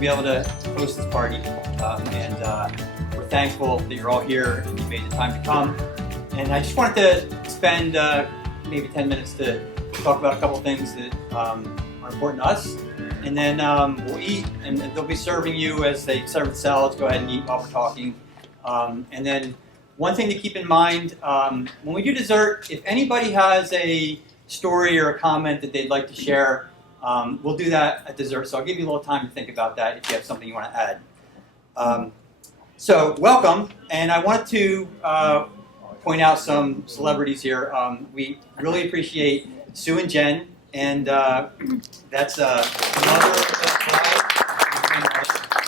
be able to host this party, and we're thankful that you're all here and you made the time to come. And I just wanted to spend maybe 10 minutes to talk about a couple things that are important to us. And then we'll eat, and they'll be serving you as they serve the salads. Go ahead and eat while we're talking. And then one thing to keep in mind, when we do dessert, if anybody has a story or a comment that they'd like to share, we'll do that at dessert. So I'll give you a little time to think about that if you have something you want to add. So welcome, and I wanted to point out some celebrities here. We really appreciate Sue and Jen, and that's mother of the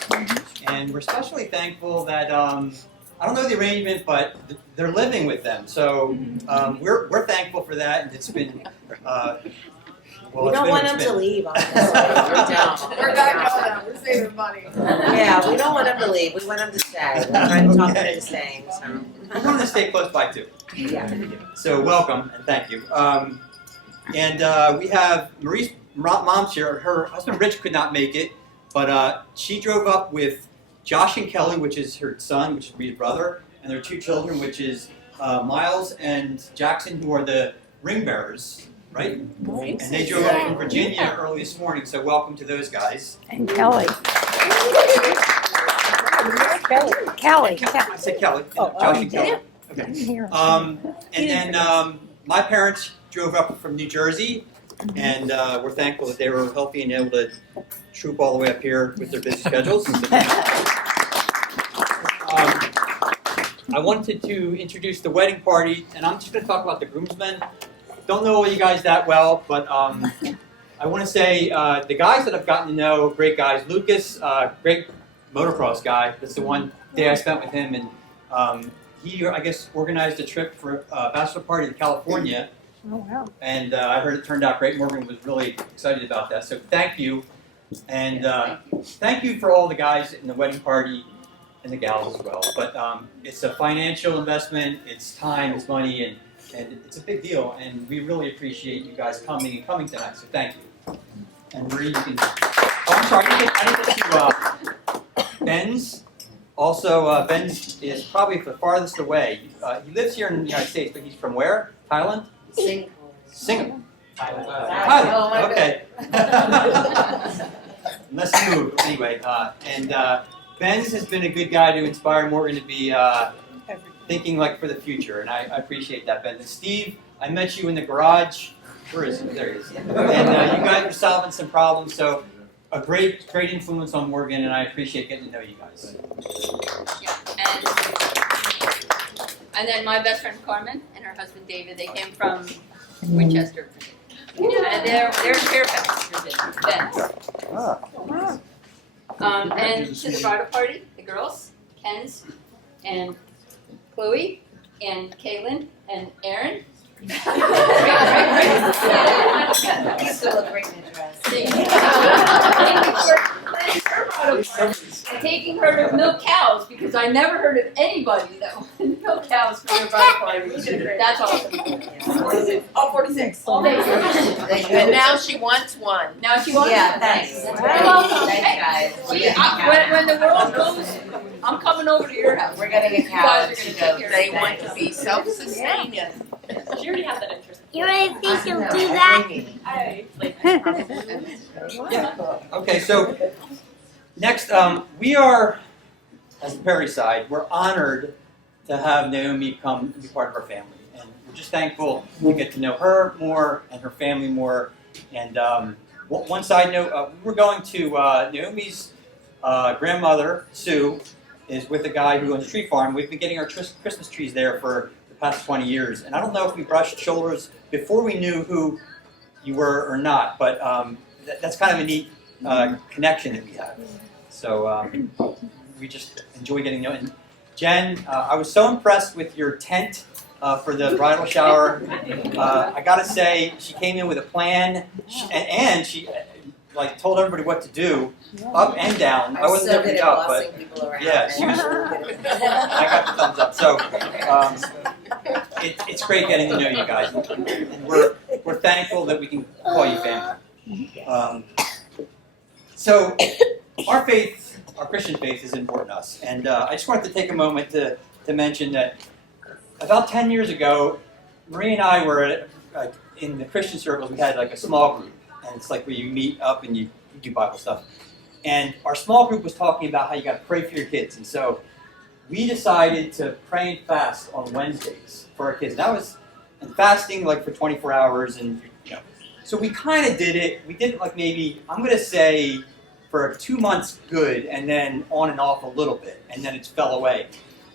bride. And we're especially thankful that I don't know the arrangement, but they're living with them. So we're thankful for that, and it's been. We don't want them to leave, honestly. We don't. We're not going. We're saving money. Yeah, we don't want them to leave. We want them to stay. We're trying to talk them into staying. So. We want them to stay close by too. Yeah. So welcome and thank you. And we have Marie's mom's here. Her husband Rich could not make it, but she drove up with Josh and Kelly, which is her son, which is Marie's brother, and their two children, which is Miles and Jackson, who are the ring bearers. Right? And they drove up from Virginia early this morning, so welcome to those guys. And Kelly. Kelly. I said Kelly. Josh and Kelly. Okay. And then my parents drove up from New Jersey, and we're thankful that they were healthy and able to troop all the way up here with their busy schedules. I wanted to introduce the wedding party, and I'm just going to talk about the groomsmen. Don't know all you guys that well, but I want to say the guys that I've gotten to know, great guys. Lucas, great motocross guy. That's the one day I spent with him, and he, I guess, organized a trip for a bachelor party to California. Oh, wow. And I heard it turned out great. Morgan was really excited about that. So thank you. And thank you for all the guys in the wedding party and the gals as well. But it's a financial investment. It's time, it's money, and it's a big deal, and we really appreciate you guys coming tonight, so thank you. And Marie, you can... Oh, I'm sorry, I didn't get to Ben's. Also, Ben's is probably the farthest away. He lives here in the United States, but he's from where? Thailand? Singapore. Thailand. Oh, my okay. Let's move, anyway. And Ben's has been a good guy to inspire Morgan to be... thinking like for the future, and I appreciate that, Ben. And Steve, I met you in the garage. Where is he? There he is. And you guys were solving some problems, so a great influence on Morgan, and I appreciate getting to know you guys. Yeah, and then my best friend Carmen and her husband David, they came from Winchester. And they're Fairfax, Ben. And to the bridal party, the girls, Ken's, and Chloe, and Kaylin, and Aaron. You still look great in a dress. Taking her to milk cows, because I never heard of anybody that wanted milk cows for their bridal party. That's awesome. Oh, 46. All day. And now she wants one. Now she wants Yeah, one. thanks. You're welcome. Thanks, guys. See, when the world goes, I'm coming over to your house. We're getting a You cow guys are to gonna go. take care They of want to be self-sustaining. She already has that interest. You really think you'll do that? Yeah. Okay, so next, we are, as the Perry side, we're honored to have Naomi come be part of our family. And we're just thankful to get to know her more and her family more. And one side note, we were going to Naomi's grandmother, Sue, is with a guy who owns a tree farm. We've been getting our Christmas trees there for the past 20 years. And I don't know if we brushed shoulders before we knew who you were or not, but that's kind of a neat connection that we have. So we just enjoy getting to know. And Jen, I was so impressed with your tent for the bridal shower. I gotta say, she came in with a plan, and she like told everybody what to do, up and down. I wasn't there to pick up, but yeah, she was. I got the thumbs up. So it's great getting to know you guys, and we're thankful that we can call you family. So our faith, our Christian faith, is important to us. And I just wanted to take a moment to mention that about 10 years ago, Marie and I were in the Christian circles. We had like a small group, and it's like where you meet up and you do Bible stuff. And our small group was talking about how you got to pray for your kids. And so we decided to pray and fast on Wednesdays for our kids. That was and fasting like for 24 hours, and so we kind of did it. We did it like maybe I'm going to say for 2 months good, and then on and off a little bit, and then it fell away.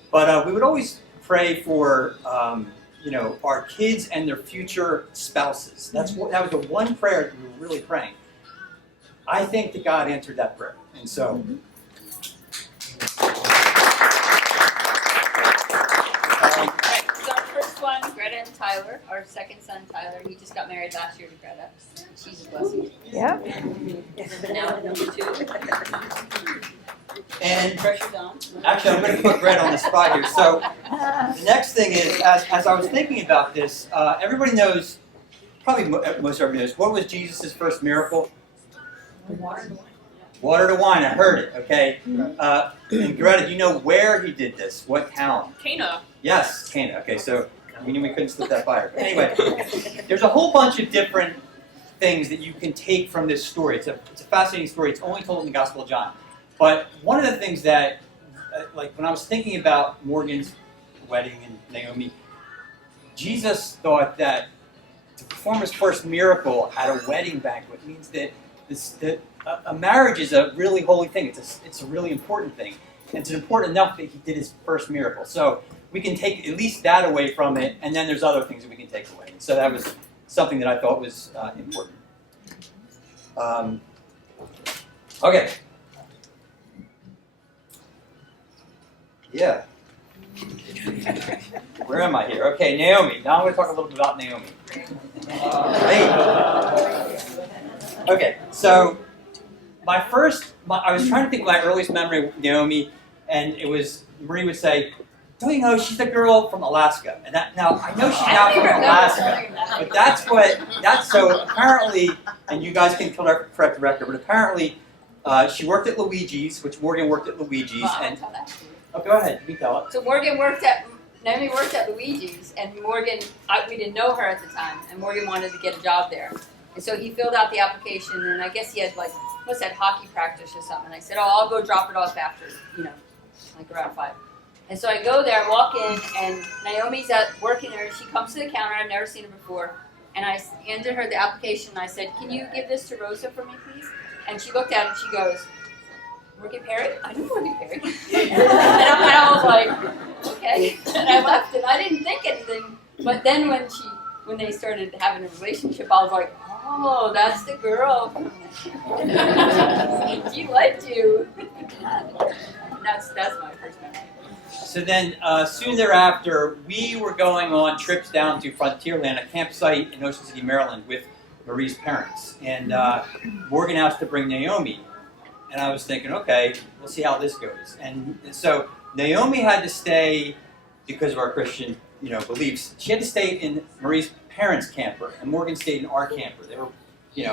But we would always pray for our kids and their future spouses. That was the one prayer that we were really praying. I think that God answered that prayer, and so. Right, so our first one, Greta and Tyler. Our second son, Tyler, he just got married last year to Greta. She's a blessing. Yep. But now number 2. And Pressure's on. actually, I'm going to put Greta on the spot here. So the next thing is, as I was thinking about this, everybody knows, probably most everybody knows, what was Jesus' first miracle? Water to wine. I heard it. Okay. And Greta, do you know where he did this? What town? Cana. Yes, Cana. Okay, so we knew we couldn't slip that by her. But anyway, there's a whole bunch of different things that you can take from this story. It's a fascinating story. It's only told in the Gospel of John. But one of the things that, like when I was thinking about Morgan's wedding and Naomi, Jesus thought that to perform his first miracle at a wedding banquet means that a marriage is a really holy thing. It's a really important thing. And it's important enough that he did his first miracle. So we can take at least that away from it, and then there's other things that we can take away. And so that was something that I thought was important. Okay. Yeah. Where am I here? Okay, Naomi. Now I'm going to talk a little bit about Naomi. Okay, so I was trying to think of my earliest memory of Naomi, and it was, Marie would say, don't you know, she's the girl from Alaska. And now, I know she's not from Alaska, but so apparently, and you guys can correct the record, but apparently she worked at Luigi's, which Morgan worked at Luigi's. Well, And tell that. oh, go ahead, you tell it. So Naomi worked at Luigi's, and Morgan, we didn't know her at the time, and Morgan wanted to get a job there. And so he filled out the application, and I guess he had hockey practice or something. I said, I'll go drop it off after, like around 5. And so I go there, walk in, and Naomi's working there. She comes to the counter. I've never seen her before. And I handed her the application, and I said, can you give this to Rosa for me, please? And she looked at it, and she goes, Morgan Perry? I know Morgan Perry. and I was like, okay. And I left, and I didn't think anything. But then when they started having a relationship, I was like, oh, that's the girl. She liked you. That's my first memory. So then, soon thereafter, we were going on trips down to Frontierland, a campsite in Ocean City, Maryland, with Marie's parents. And Morgan asked to bring Naomi. And I was thinking, okay, we'll see how this goes. And so Naomi had to stay, because of our Christian beliefs, she had to stay in Marie's parents' camper, and Morgan stayed in our camper. They were,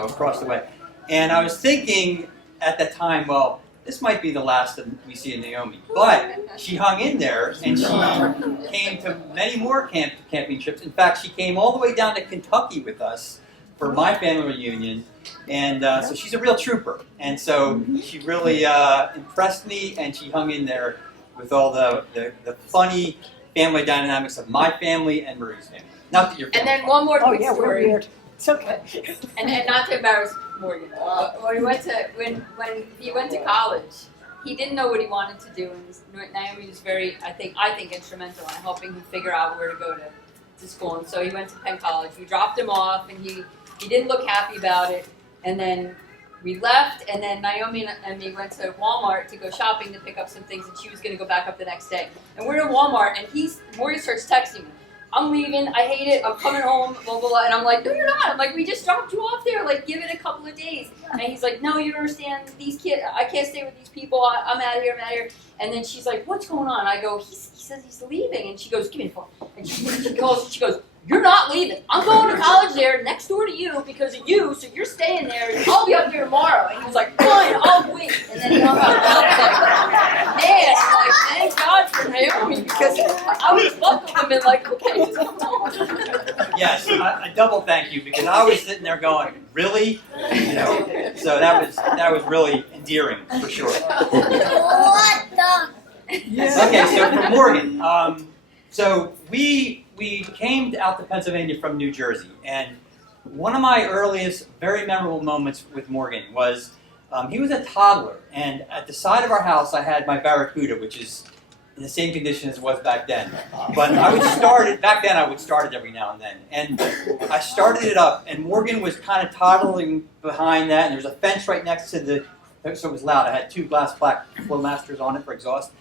across the way. And I was thinking at that time, well, this might be the last that we see of Naomi. But she hung in there, and she came to many more camping trips. In fact, she came all the way down to Kentucky with us for my family reunion. And so she's a real trooper. And so she really impressed me, and she hung in there with all the funny family dynamics of my family and Marie's family. Not that your family. And then one more quick Oh, yeah, we're story. weird. It's okay. And not to embarrass Morgan, but when he went to college, he didn't know what he wanted to do, and Naomi was very, I think, instrumental in helping him figure out where to go to school. And so he went to Penn College. We dropped him off, and he didn't look happy about it. And then we left, and then Naomi and me went to Walmart to go shopping to pick up some things, and she was going to go back up the next day. And we're in Walmart, and Morgan starts texting me. I'm leaving, I hate it, I'm coming home, blah, blah, blah. And I'm like, no, you're not. I'm like, we just dropped you off there, like, give it a couple of days. And he's like, no, you don't understand, these kids, I can't stay with these people, I'm out of here. And then she's like, what's going on? I go, he says he's leaving. And she goes, give me the phone. And she calls, she goes, you're not leaving. I'm going to college there next door to you because of you, so you're staying there. And I'll be up here tomorrow. And he was like, fine, I'll wait. And then he hung up. And I was like, man, I'm like, thank God for Naomi because I would have loved to have been like, okay, just come on. Yes, I double thank you because I was sitting there going, really? You know, so that was really endearing for sure. What the? Okay, so for Morgan, so we came out to Pennsylvania from New Jersey, and one of my earliest, very memorable moments with Morgan was he was a toddler, and at the side of our house I had my Barracuda, which is in the same condition as it was back then. But I would start it, back then I would start it every now and then. And I started it up, and Morgan was kind of toddling behind that, and there was a fence right next to the, so it was loud. I had 2 glass black Flowmasters on it for exhaust.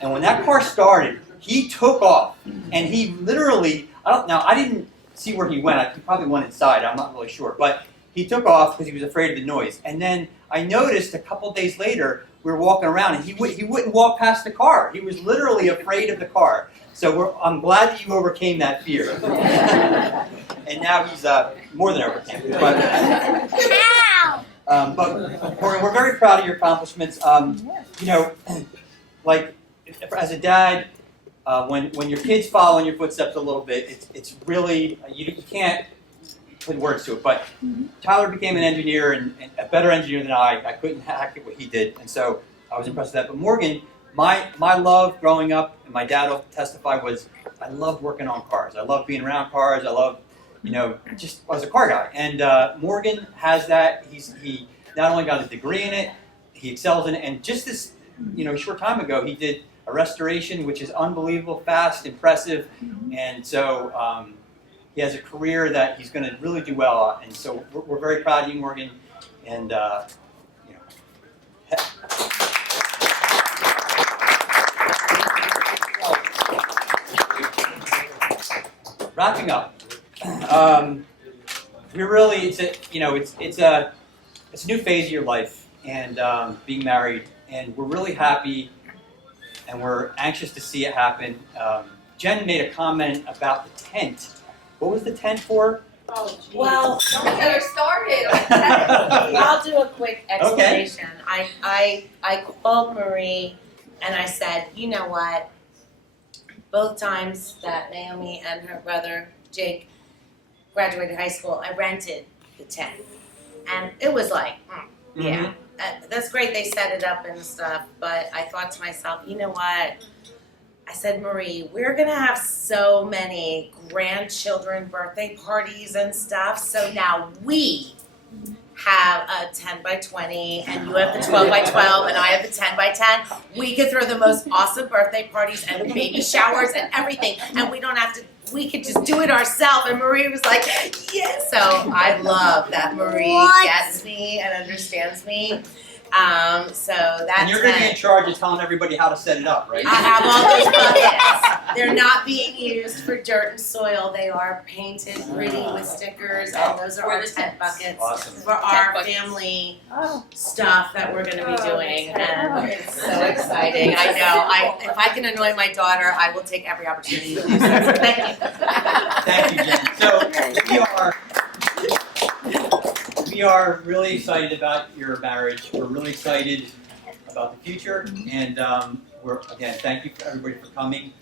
And when that car started, he took off, and he literally, I didn't see where he went. He probably went inside, I'm not really sure. But he took off because he was afraid of the noise. And then I noticed a couple days later, we were walking around, and he wouldn't walk past the car. He was literally afraid of the car. So I'm glad that you overcame that fear. And now he's more than overcame it. But Morgan, we're very proud of your accomplishments. You know, like as a dad, when your kids follow in your footsteps a little bit, it's really you can't put words to it. But Tyler became an engineer and a better engineer than I. I couldn't hack it what he did, and so I was impressed with that. But Morgan, my love growing up, and my dad will testify, was I loved working on cars. I loved being around cars. I loved, just I was a car guy. And Morgan has that. He not only got a degree in it, he excels in it. And just this, short time ago, he did a restoration, which is unbelievable, fast, impressive, and so he has a career that he's going to really do well at. And so we're very proud of you, Morgan, and wrapping up. We're really it's a new phase of your life, and being married, and we're really happy. And we're anxious to see it happen. Jen made a comment about the tent. What was the tent for? Oh, geez. Well, Don't get her started. I'll do a quick explanation. I called Marie and I said, you know what? Both times that Naomi and her brother Jake graduated high school, I rented the tent, and it was like, yeah. That's great they set it up and stuff, but I thought to myself, you know what? I said, Marie, we're going to have so many grandchildren birthday parties and stuff, so now we have a 10 by 20, and you have the 12 by 12, and I have the 10 by 10. We could throw the most awesome birthday parties and baby showers and everything, and we don't have to, we could just do it ourselves. And Marie was like, yes. So I love that Marie gets me and understands me. So that's and you're going to be in charge of telling everybody how to set it up, right? I have all those buckets. They're not being used for dirt and soil. They are painted pretty with stickers, and those are our tent buckets for our family stuff that we're going to be doing. And it's so exciting. I know. If I can annoy my daughter, I will take every opportunity to do so. Thank you. Thank you, Jen. So we are really excited about your marriage. We're really excited about the future, and thank you for everybody for coming.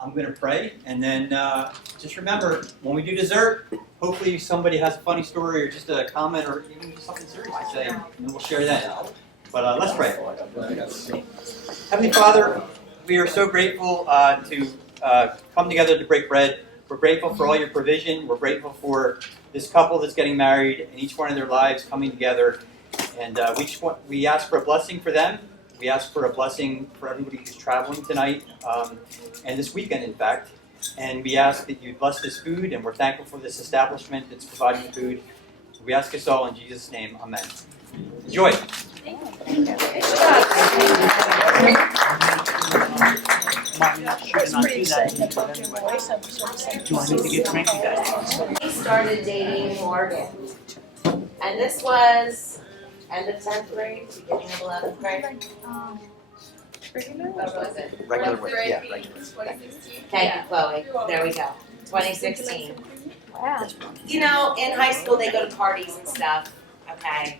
I'm going to pray, and then just remember, when we do dessert, hopefully somebody has a funny story or just a comment or even just something serious to say, and we'll share that. But let's pray. Heavenly Father, we are so grateful to come together to break bread. We're grateful for all your provision. We're grateful for this couple that's getting married and each one of their lives coming together. And we ask for a blessing for them. We ask for a blessing for everybody who's traveling tonight and this weekend, in fact. And we ask that you bless this food, and we're thankful for this establishment that's providing the food. We ask us all in Jesus' name. Amen. Enjoy. We started dating Morgan, and this was end of 10th grade, beginning of 11th grade. What was it? Regular way, yeah, 2016. Thank you, Chloe. There we go. 2016. Wow. You know, in high school they go to parties and stuff, okay?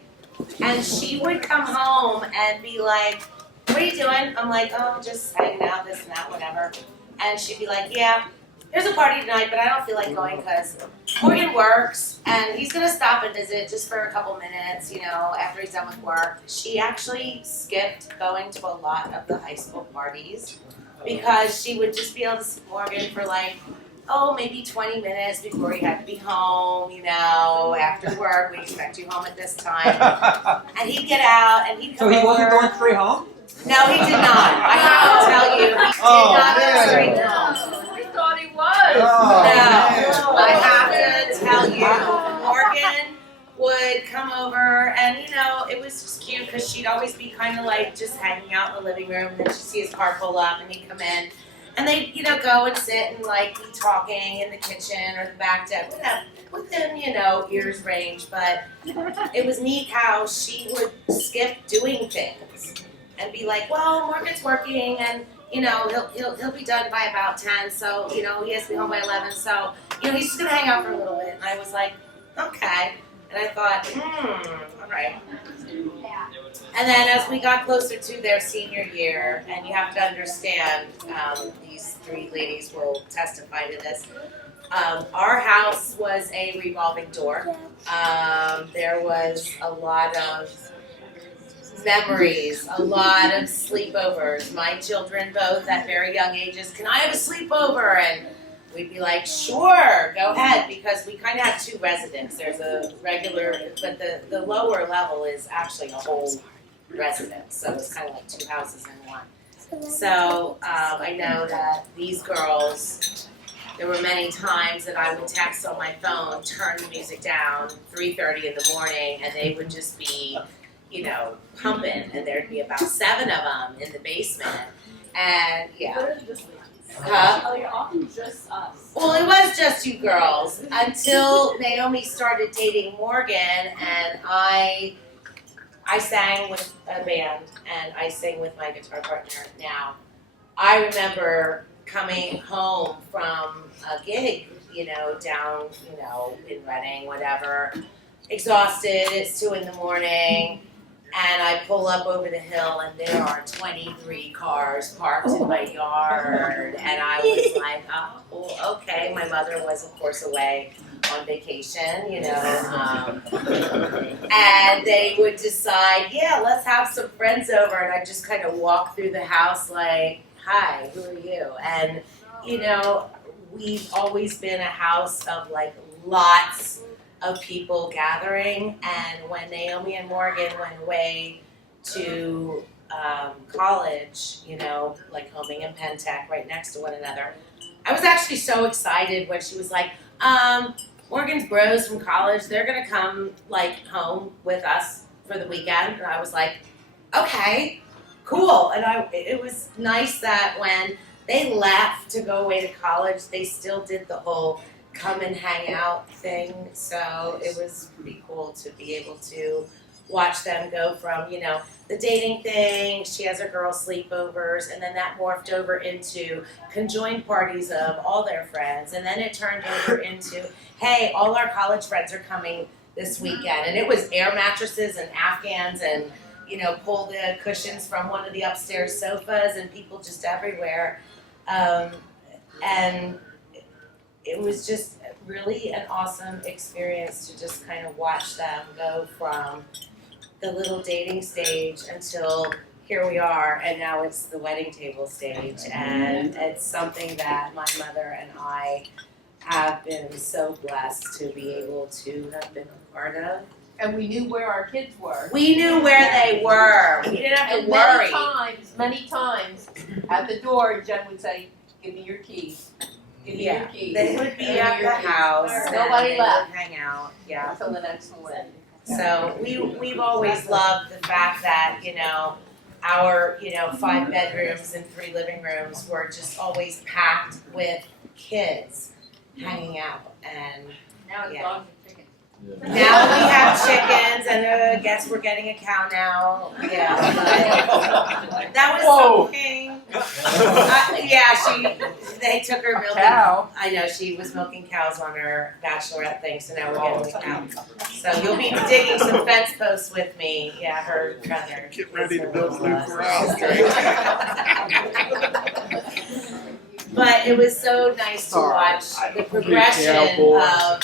And she would come home and be like, what are you doing? I'm like, oh, just hanging out, this and that, whatever. And she'd be like, yeah, there's a party tonight, but I don't feel like going because Morgan works and he's gonna stop and visit just for a couple minutes, you know, after he's done with work. She actually skipped going to a lot of the high school parties because she would just be able to see Morgan for like, oh, maybe 20 minutes before he had to be home, you know, after work, we expect you home at this time. And he'd get out and he'd So come he wasn't over. going straight home? No, he did not. I have to tell you, he did Oh, not go man. straight home. I thought he was. No, I have to tell you, Morgan would come over and, you know, it was just cute because she'd always be kind of like just hanging out in the living room and then she'd see his car pull up and he'd come in. And they'd, you know, go and sit and like be talking in the kitchen or the back deck, whatever, within, you know, ears range. But it was neat how she would skip doing things and be like, well, Morgan's working and, you know, he'll be done by about 10, so, you know, he has to be home by 11, so, you know, he's just gonna hang out for a little bit. And I was like, okay. And I thought, all right. And then as we got closer to their senior year, and you have to understand, these three ladies will testify to this, our house was a revolving door. There was a lot of memories, a lot of sleepovers. My children both at very young ages, can I have a sleepover? And we'd be like, sure, go ahead, because we kind of have two residents. There's a regular, but the lower level is actually a whole residence, so it's kind of like two houses in one. So I know that these girls, there were many times that I would text on my phone, turn the music down, 3:30 in the morning, and they would just be, you know, pumping, and there'd be about 7 of them in the basement, and yeah. Huh? Often just us. Well, it was just you girls until Naomi started dating Morgan, and I sang with a band, and I sing with my guitar partner now. I remember coming home from a gig, you know, down, you know, in Reading, whatever, exhausted, it's 2 in the morning, and I pull up over the hill and there are 23 cars parked in my yard, and I was like, oh, okay, my mother was of course away on vacation, you know, and they would decide, yeah, let's have some friends over, and I just kind of walk through the house like, hi, who are you? And, you know, we've always been a house of like lots of people gathering, and when Naomi and Morgan went away to college, you know, like Homing and Penn Tech right next to one another, I was actually so excited when she was like, Morgan's bros from college, they're gonna come like home with us for the weekend, and I was like, okay, cool. And it was nice that when they left to go away to college, they still did the whole come and hang out thing, so it was pretty cool to be able to watch them go from, you know, the dating thing, she has her girl sleepovers, and then that morphed over into conjoined parties of all their friends, and then it turned over into, hey, all our college friends are coming this weekend, and it was air mattresses and Afghans and, you know, pull the cushions from one of the upstairs sofas and people just everywhere, and it was just really an awesome experience to just kind of watch them go from the little dating stage until here we are, and now it's the wedding table stage, and it's something that my mother and I have been so blessed to be able to have been a part of. And we knew where our kids were. We knew where they were. We didn't have to And worry. many times, at the door, Jen would say, give me your keys. Give me your keys. They would be Give me at your the keys." house, and Nobody they left. would hang out, yeah. Until the next morning. So we've always loved the fact that, you know, our, you know, 5 bedrooms and 3 living rooms were just always packed with kids hanging out, and Now it's Yeah. dogs and chickens. now we have chickens, and I guess we're getting a cow now, yeah. But that was Whoa. something. Yeah, they took her milking. Cow. I know, she was milking cows on her bachelorette thing, so now we're getting the cows. So you'll be digging some fence posts with me, yeah, her brother. Get ready to build new corrals. But it was so nice to watch the progression of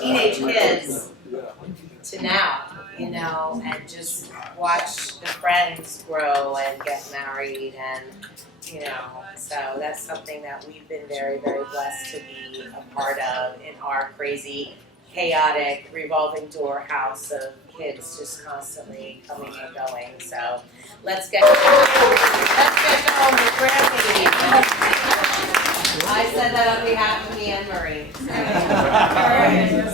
teenage kids to now, you know, and just watch the friends grow and get married and, you know, so that's something that we've been very, very blessed to be a part of in our crazy, chaotic, revolving door house of kids just constantly coming and going. So let's get going with Brandy. I said that on behalf of me and Marie.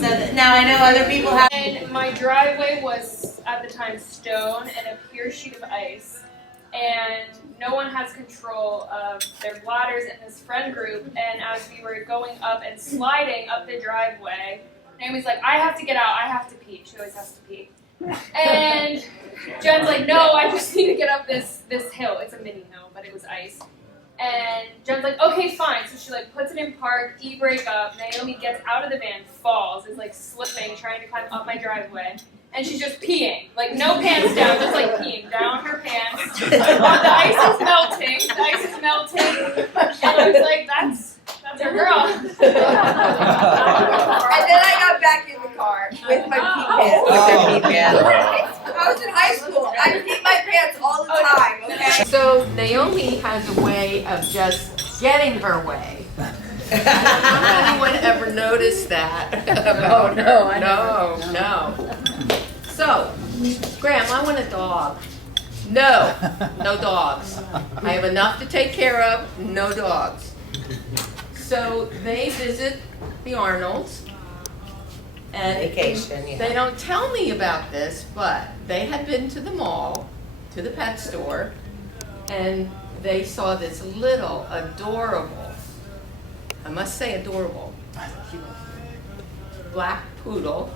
So now I know other people have. And my driveway was at the time stone and a pure sheet of ice. And no one has control of their bladders in this friend group. And as we were going up and sliding up the driveway, Naomi's like, I have to get out, I have to pee. She always has to pee. And Jen's like, no, I just need to get up this hill. It's a mini hill, but it was ice. And Jen's like, okay, fine. So she like puts it in park, e-brake up. Naomi gets out of the van, falls, is like slipping, trying to climb up my driveway. And she's just peeing, like no pants down, just like peeing down her pants. The ice is melting, And I was like, that's her girl. And then I got back in the car with my pee pants. I was in high school. I peed my pants all the time, okay? So Naomi has a way of just getting her way. I don't know if anyone ever noticed that about her. No. So, Graham, I want a dog. No dogs. I have enough to take care of, no dogs. So they visit the Arnolds. And Vacation, yeah. they don't tell me about this, but they had been to the mall, to the pet store, and they saw this little, adorable, I must say adorable, black poodle,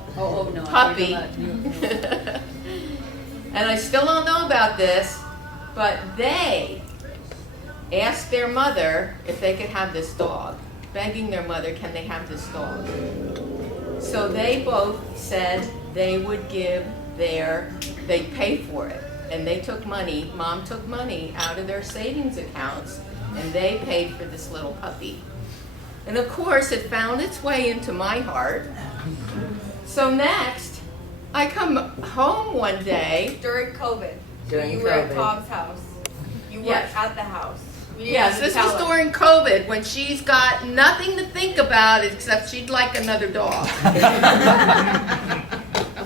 puppy. And I still don't know about this, but they asked their mother if they could have this dog, begging their mother, can they have this dog? So they both said they would they'd pay for it. And they took money, Mom took money out of their savings accounts, and they paid for this little puppy. And of course, it found its way into my heart. So next, I come home one day. During COVID. During You were at COVID. Tom's house. You Yes. weren't at the house. We didn't Yes, even this tell was her. during COVID, when she's got nothing to think about except she'd like another dog.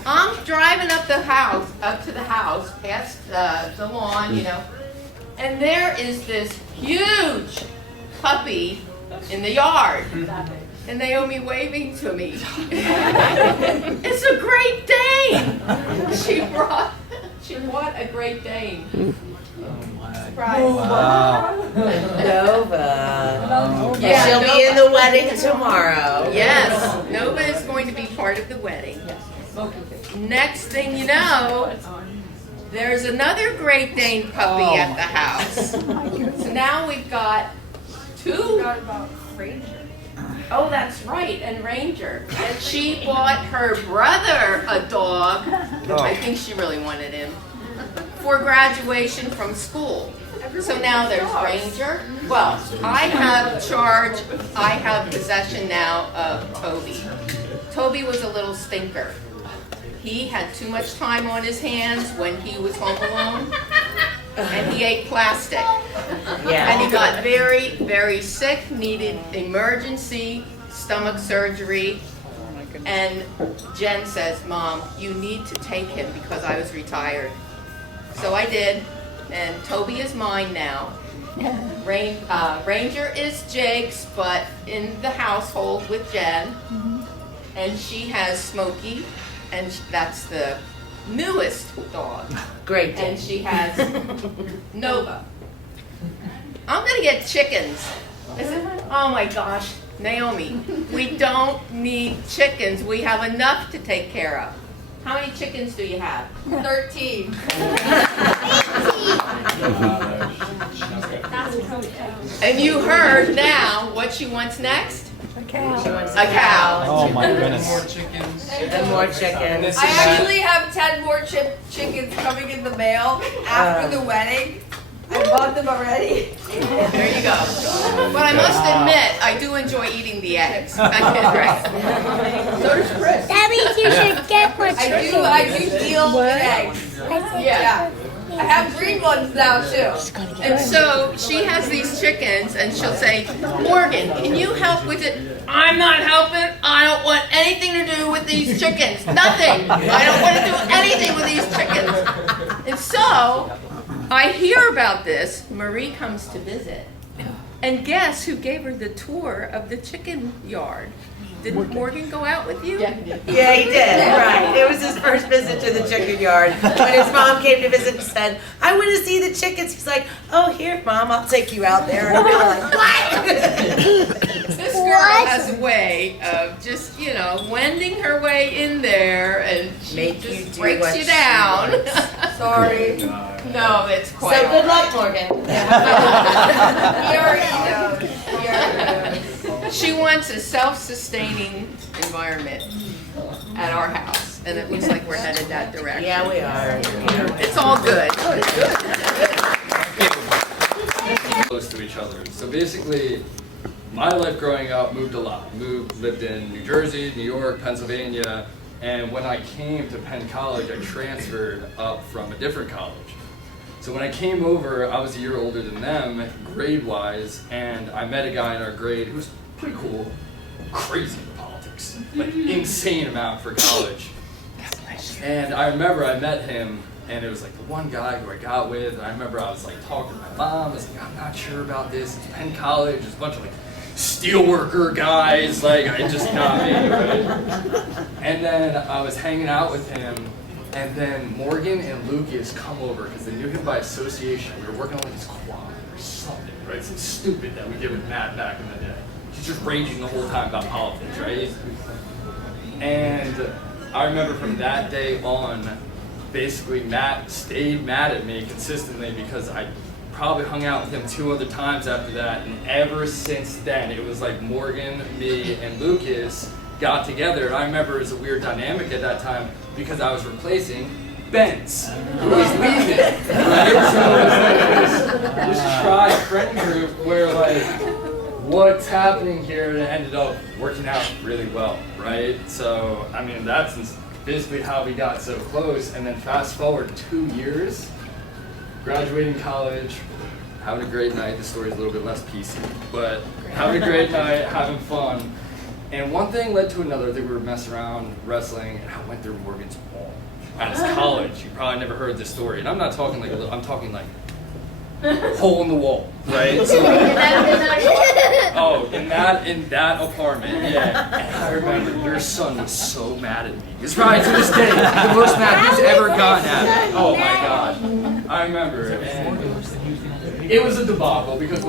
I'm driving up to the house, past the lawn, you know, and there is this huge puppy in the yard. And Naomi waving to me. It's a Great Dane! She bought a Great Dane. Nova. Yeah, She'll be in the wedding tomorrow. Yes, Nova is going to be part of the wedding. Next thing you know, there's another Great Dane puppy at the house. So now we've got two. Oh, that's right, and Ranger. And she bought her brother a dog. I think she really wanted him. For graduation from school. So now there's Ranger. Well, I have possession now of Toby. Toby was a little stinker. He had too much time on his hands when he was home alone, and he ate plastic. Yeah. And he got very, very sick, needed emergency stomach surgery. And Jen says, Mom, you need to take him because I was retired. So I did, and Toby is mine now. Ranger is Jake's, but in the household with Jen. And she has Smokey, and that's the newest dog. Great. And she has Nova. I'm gonna get chickens. Oh my gosh, Naomi, we don't need chickens. We have enough to take care of. How many chickens do you have? 13. And you heard now what she wants next? A cow. A cow. Oh my goodness. More chickens. And more chickens. I actually have 10 more chickens coming in the mail after the wedding. I bought them already. There you go. But I must admit, I do enjoy eating the eggs. So does Chris. That means you should get more chicken. I do deal with eggs. Yeah. I have green ones now too. And so she has these chickens and she'll say, Morgan, can you help with it? I'm not helping. I don't want anything to do with these chickens. Nothing. I don't want to do anything with these chickens. And so I hear about this. Marie comes to visit. And guess who gave her the tour of the chicken yard? Did Morgan go out with you? Yeah, he did. Right. It was his first visit to the chicken yard. When his mom came to visit and said, I want to see the chickens. He's like, oh, here, Mom, I'll take you out there. And I'm like, what? This girl has a way of just, wending her way in there and Make just you do breaks what you she down. Sorry. No, it's quite So all good right. luck, Morgan. He already knows. He already knows. She wants a self-sustaining environment at our house, and it looks like we're headed that direction. Yeah, we are. It's all good. Close to each other. So basically, my life growing up moved a lot. Lived in New Jersey, New York, Pennsylvania, and when I came to Penn College, I transferred up from a different college. So when I came over, I was a year older than them, grade-wise, and I met a guy in our grade who was pretty cool, crazy in politics, like insane amount for college. And I remember I met him, and it was like the one guy who I got with. And I remember I was like talking to my mom. I was like, I'm not sure about this. It's Penn College. There's a bunch of like steelworker guys. Like, I just not me. Right? And then I was hanging out with him. And then Morgan and Lucas come over because they knew him by association. We were working on like his quad or something, right? Something stupid that we did with Matt back in the day. He's just raging the whole time about politics, right? And I remember from that day on, basically Matt stayed mad at me consistently because I probably hung out with him 2 other times after that. And ever since then, it was like Morgan, me, and Lucas got together. And I remember it was a weird dynamic at that time because I was replacing Benz, who was leaving, right? So it was like this tri-friend group where like, what's happening here? And it ended up working out really well, right? So, I mean, that's basically how we got so close. And then fast forward 2 years, graduating college, having a great night. The story's a little bit less PC, but having a great night, having fun. And one thing led to another. They were messing around, wrestling, and I went through Morgan's wall at his college. You probably never heard this story. And I'm not talking like a little, I'm talking like hole in the wall, right? So, in that apartment, yeah. And I remember your son was so mad at me. It's probably to this day the most mad he's ever gotten at me. Oh my god. I remember, and it was a debacle because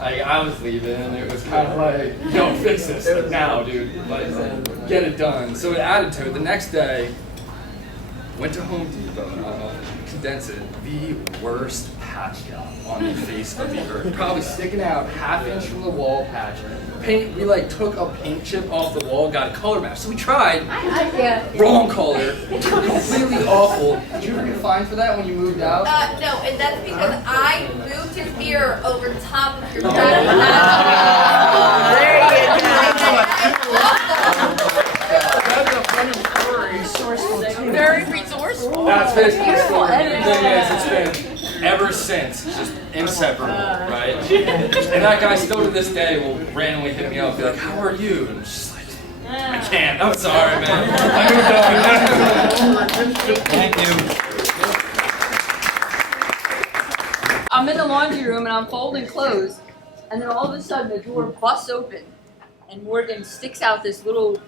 I was leaving, and it was kind of like, yo, fix this, like now, dude, like, get it done. So it added to it. The next day, went to Home Depot, and I'll condense it, the worst patch job on the face of the earth. Probably sticking out 1/2 inch from the wall patch. Paint, we like took a paint chip off the wall, got a color match. So we tried, wrong color, completely awful. Did you ever get fined for that when you moved out? No, and that's because I moved his mirror over top of your bed. That's a funny story. Very resourceful. That's basically the story. The thing is, it's been ever since just inseparable, right? And that guy still to this day will randomly hit me up and be like, how are you? And I'm just like, I can't. I'm sorry, man. I moved on. Thank you. I'm in the laundry room and I'm folding clothes, and then all of a sudden the door busts open, and Morgan sticks out this little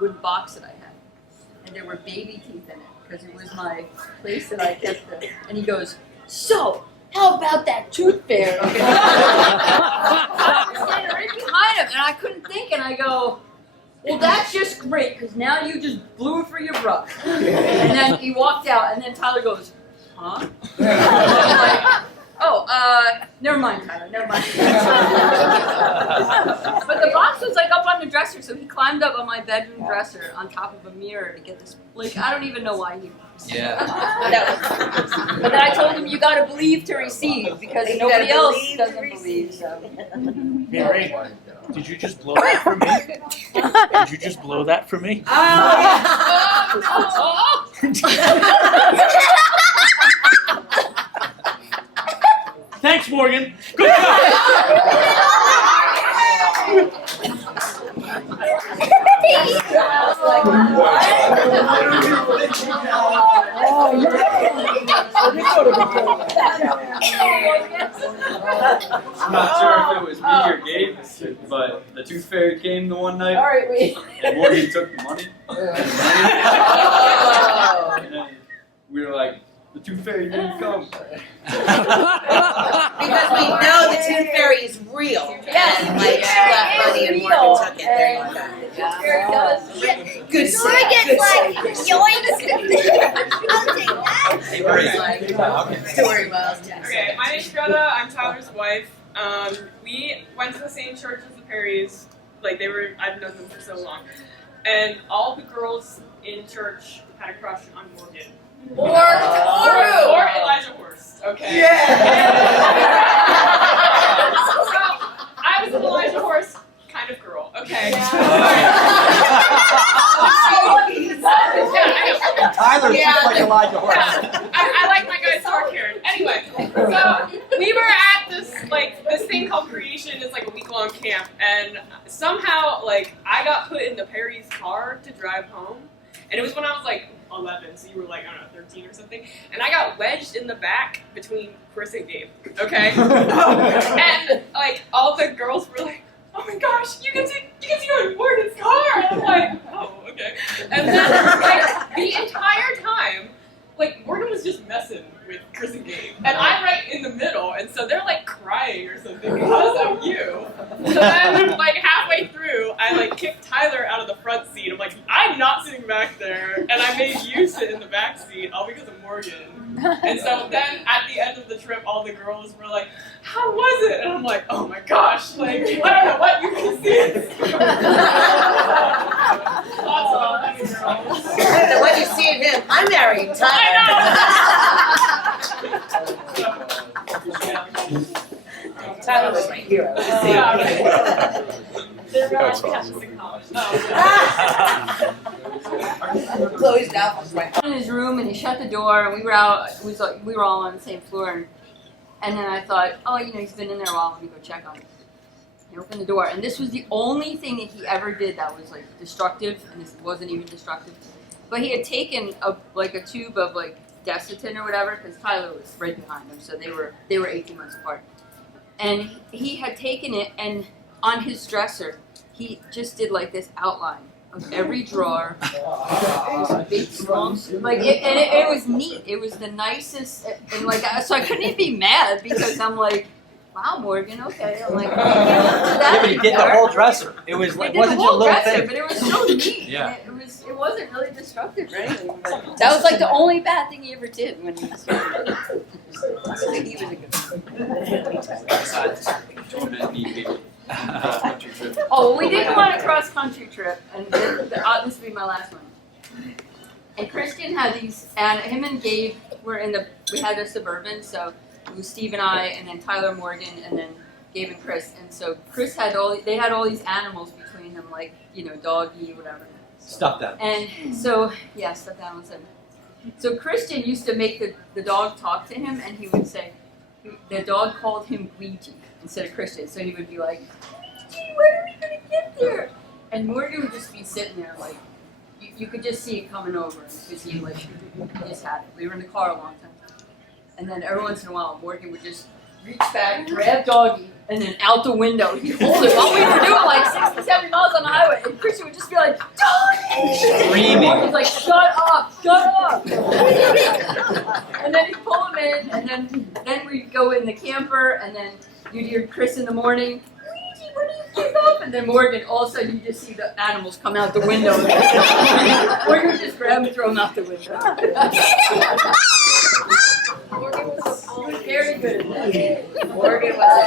wood box that I had, and there were baby teeth in it because it was my place that I kept them. And he goes, "So, how about that tooth fairy?" I was standing right behind him, and I couldn't think, and I go, "Well, that's just great because now you just blew it for your brother." And then he walked out, and then Tyler goes, huh? Oh, never mind, Tyler, never mind. But the box was like up on the dresser, so he climbed up on my bedroom dresser on top of a mirror to get this. Like, I don't even know why he. Yeah. But then I told him you gotta believe to receive because nobody else doesn't believe. So. Hey, Ray, did you just blow that for me? Did you just blow that for me? Thanks, Morgan. Good job. I'm not sure if it was me or Gabe, but the Tooth Fairy came the one night, and Morgan took the money. And then we were like, the Tooth Fairy didn't come. Because we know the Tooth Fairy is real. Yes, And like she left money and Morgan took it. There you go. Good save. Morgan's Good like, save. yoinks. I'll take that. Hey, Marie. Story miles. Okay, my name's Greta. I'm Tyler's wife. We went to the same church as the Perrys. Like I've known them for so long, and all the girls in church had a crush on Morgan. Or Elijah Horst. Okay. Yeah. So I was an Elijah Horst kind of girl. Okay. Tyler looks like Elijah Horst. I like my guys dark haired. Anyway, so we were at this thing called Creation. It's like a week-long camp, and somehow I got put in the Perry's car to drive home, and it was when I was 11, so you were I don't know, 13 or something, and I got wedged in the back between Chris and Gabe. Okay, and all the girls were like, "Oh my gosh, you get to go in Morgan's car," and I'm like, "Oh, okay," and then the entire time. Morgan was just messing with Chris and Gabe, and I'm right in the middle, and so they're crying or something because of you. So then, halfway through, I kicked Tyler out of the front seat. I'm like, I'm not sitting back there, and I made you sit in the back seat, all because of Morgan. And so then, at the end of the trip, all the girls were like, "How was it?" And I'm like, "Oh my gosh, I don't know what you can see." Lots of other girls. So what you see in him, I'm marrying Tyler. Tyler was my hero. That's Chloe's now was my In his room and he shut the door and we were out. We were all on the same floor, and then I thought, oh, he's been in there a while. Let me go check on him. He opened the door, and this was the only thing that he ever did that was destructive, and this wasn't even destructive. But he had taken a tube of Desitin or whatever, because Tyler was right behind him, so they were 18 months apart. And he had taken it, and on his dresser, he just did this outline of every drawer. Big, strong, it was neat. It was the nicest, and so I couldn't even be mad because I'm like, wow, Morgan, okay. I'm like, Yeah, but he did the whole dresser. It was wasn't just a little dresser, thing. but it was so neat. Yeah. It wasn't really destructive or anything. But that was the only bad thing he ever did when he was young. So he was a good one. Oh, well, we did go on a cross country trip, and this will be my last one. And Christian had these, and him and Gabe were we had a Suburban, so it was Steve and I, and then Tyler, Morgan, and then Gabe and Chris. And so Chris had they had all these animals between them, doggy, whatever. Stuffed them. And so, yeah, stuffed animals. So Christian used to make the dog talk to him, and he would say, the dog called him Luigi instead of Christian. So he would be like, "Gee, when are we gonna get there?" And Morgan would just be sitting there, you could just see it coming over, and you could see he just had it. We were in the car a long time. And then every once in a while, Morgan would just reach back, grab doggy, and then out the window, he'd hold it while we were doing 60, 70 miles on the highway. And Christian would just be like, "Doggy!" Screaming. Morgan's like, "Shut up, shut up." And then he'd pull him in, and then we'd go in the camper, and then you'd hear Chris in the morning, "Luigi, when do you pick up?" And then Morgan, all of a sudden, you just see the animals come out the window. Morgan would just grab him and throw him out the window. Morgan was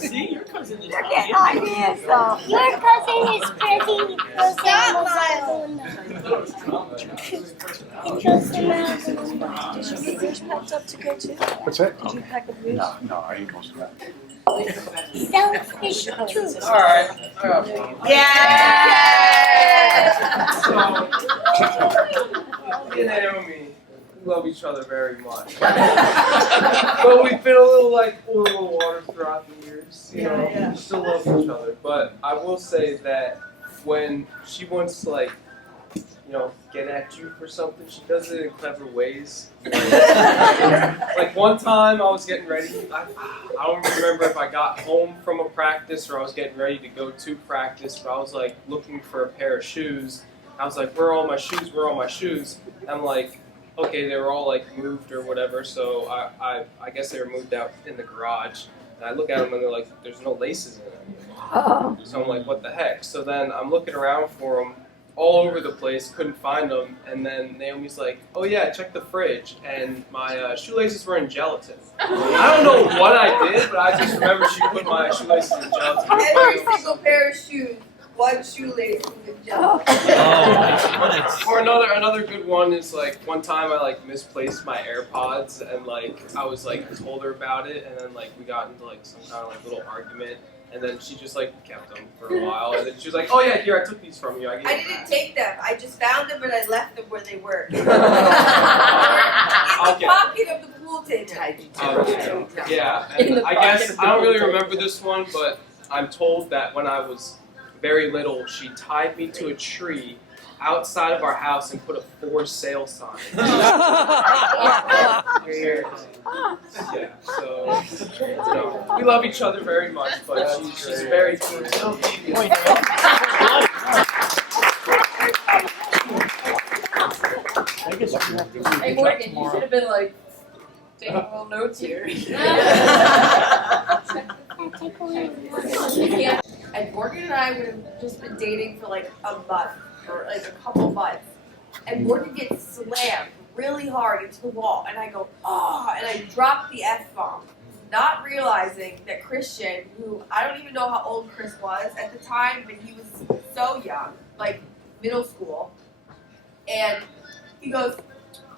See, your cousin is Your cousin is pretty. What's that? Did you pack a fish? No, I ain't most of that. Selfish too. Alright. Me and Naomi, we love each other very much. But we've been a little like oil and water throughout the years. You know, we still love each other. But I will say that when she wants to like, you know, get at you for something, she does it in clever ways. Like one time I was getting ready, I don't remember if I got home from a practice or I was getting ready to go to practice, but I was like looking for a pair of shoes. I was like, where are all my shoes? Where are all my shoes? And I'm like, okay, they were all like moved or whatever, so I guess they were moved out in the garage. And I look at them and they're like, there's no laces in them. So I'm like, what the heck? So then I'm looking around for them all over the place, couldn't find them, and then Naomi's like, oh yeah, check the fridge, and my shoelaces were in gelatin. I don't know what I did, but I just remember she put my shoelaces in gelatin. Every single pair of shoes, one shoelace was in gelatin. Or another good one is like one time I like misplaced my AirPods and like I was like told her about it, and then like we got into like some kind of like little argument. And then she just like kept them for a while, and then she was like, "Oh yeah, here I took these from you." I didn't take them. I just found them and I left them where they were. In the pocket of the pool table. Yeah, and I guess I don't really remember this one, but I'm told that when I was very little, she tied me to a tree outside of our house and put a for sale sign. Yeah, so you know, we love each other very much, but she's very devious. Hey Morgan, you should have been like taking little notes here. And Morgan and I would have just been dating for like a month or like a couple months. And Morgan gets slammed really hard into the wall. And I go, oh, and I drop the F-bomb. Not realizing that Christian, who I don't even know how old Chris was at the time, but he was so young, like middle school. And he goes,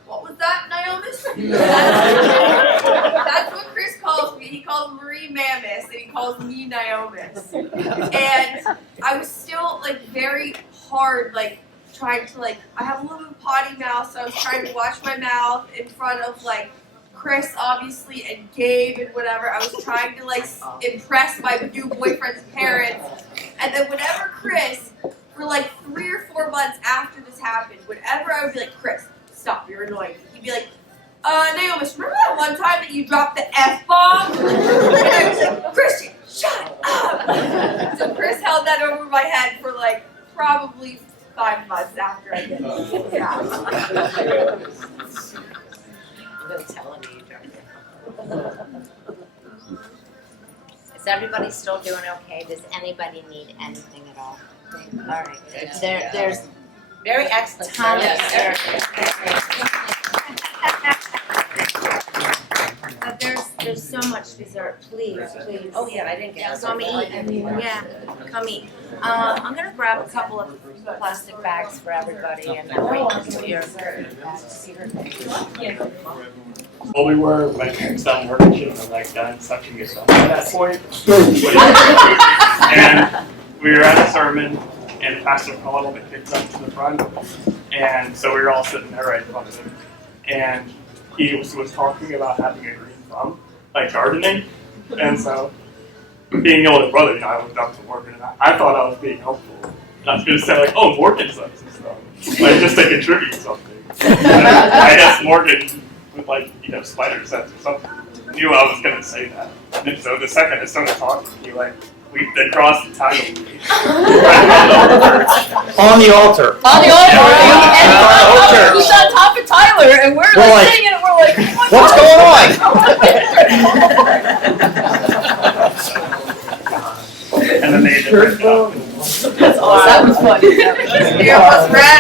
what was that, Naomi? That's what Chris calls me. He calls Marie Mammis, and he calls me Naomi. And I was still like very hard, like trying to like, I have a little potty mouth, so I was trying to wash my mouth in front of like Chris, obviously, and Gabe and whatever. I was trying to like impress my new boyfriend's parents. And then whenever Chris, for like 3 or 4 months after this happened, whenever I would be like, Chris, stop, you're annoying me. He'd be like, Naomi, remember that one time that you dropped the F-bomb? And I was like, Christian, shut up! So Chris held that over my head for like probably 5 months after I did it. Yeah. no telling you, Is everybody still doing okay? Does anybody need anything at all? All right. There's very excellent. But there's so much dessert. Please. Oh yeah, I didn't get it. Come eat. Yeah, come eat. I'm gonna grab a couple of plastic bags for everybody, and then wait until you're Well, we were like done working and like done sucking yourself at that point. And we were at a sermon, and the pastor called all the kids up to the front, and so we were all sitting there right in front of him, and he was talking about having a green thumb, like gardening, and so being the older brother, you know, I looked up to Morgan, and I thought I was being helpful. And I was going to say like, oh, Morgan sucks and stuff, like just to contribute something. And I guess Morgan, with like, you know, spider sense or something, knew I was going to say that. And so the second I started talking, he like leaped across the title. On the altar. On the altar. Yeah. He's on top of Tyler, and we're like sitting and we're like, what's going on? And then they did it. That's awesome. That was funny. You're almost ready.